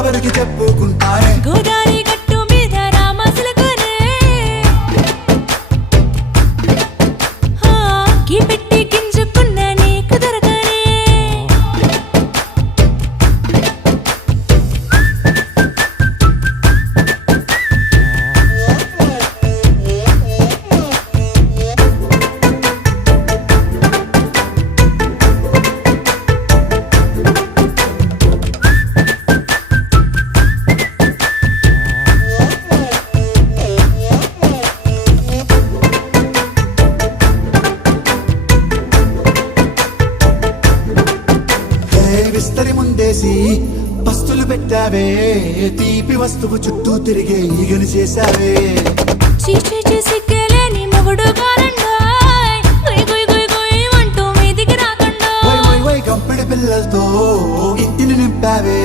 ఎవరికి చెప్పుకుంటానే గోదారి గట్టు మీద రామసులకనే కి పెట్టి గింజుకున్న నీకు దొరకనే విస్తరి ముందేసి పస్తులు పెట్టావే తీపి వస్తువు చుట్టూ తిరిగే ఈగని చేశావే చీచీ సిగ్గలేని మొగుడు కారండాయ్ గుయ్ గుయ్ గుయ్ గుయ్ అంటూ మీదికి రాకండా వై వై వై కంపెడి పిల్లలతో ఇంటిని నింపావే